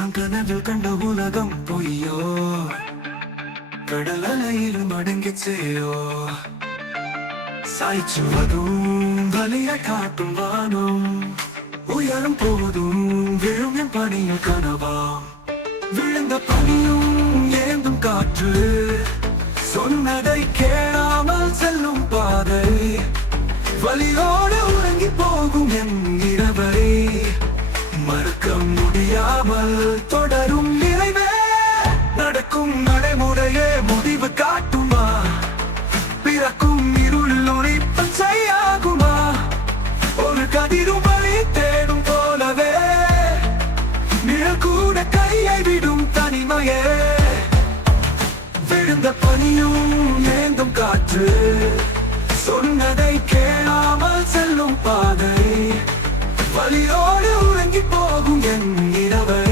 நான் கனவில் கண்ட உலகம் பொய்யோ, கடல் அலையிலும் அடங்கிச்சேயோ, சாய்ச்சுவதும் வலியை காட்டும் வானம், உயரும் போதும் விழும் என் பணியில் கனவாம். விழுந்த பனியும் ஏந்தும் காற்று, சொன்னதை கேளாமல் செல்லும் பாதை, வலியோடு உறங்கி போகும் என் இரவை மறுக்க முடியாமல் தொடரும் நிறைவே. நடக்கும் நடைமுறையே முடிவு காட்டுமா, பிறக்கும் இருளில் ஒளி பச்சையாகுமா, ஒரு கதிரும் வழி தேடும் போலவே நிழல் கூட கையை விடும் தனிமையே. விழுந்த பனியும் ஏந்தும் காற்று, சொன்னதை கேளாமல் செல்லும் பாதை, வலியோடு உறங்கி போகும் என் இரவை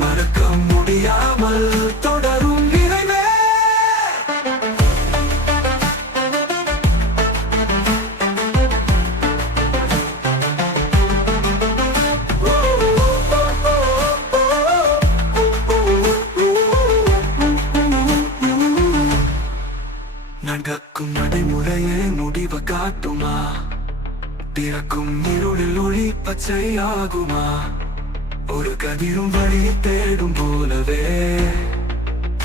மறக்க முடியாமல் தொடரும் நிறைவே. நடக்கும் நடைமுறையே முடிவு காட்டுமா, பிறக்கும் இருளில் ஒளி பச்சையாகுமா, ஒரு கதிரும் வழி தேடும் போலவே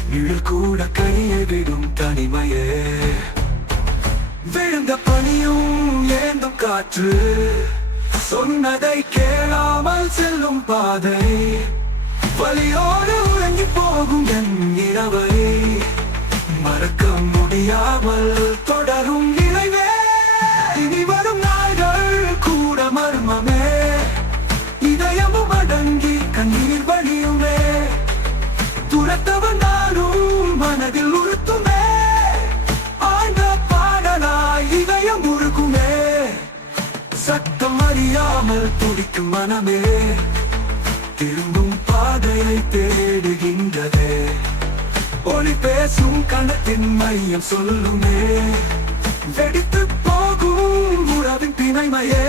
நிழல் கூட கையை விடும் தனிமையே. விழுந்த பனியும் ஏந்தும் காற்று, சொன்னதை கேளாமல் செல்லும் பாதை, வலியோடு உறங்கி போகும் என் இரவை மறக்க முடியாமல் தொடரும் நிறைவே. இனி வரும் நாள்கள் கூட மர்மமே, இதயமும் அடங்கி கண்ணீர் வழியுமே, துரத்தவன் நானும் மனதில் உறுத்துமே, ஆழ்ந்த பாடலாய் இதயம் உருகுமே, சத்தம் அறியாமல் துடிக்கும் மனமே திரும்பும் பாதையை தேடுகின்றதே. ஒளி பேசும் கணத்தின் மையம் சொல்லுமே, வெடித்து போகும் உறவின் பிணைமையே.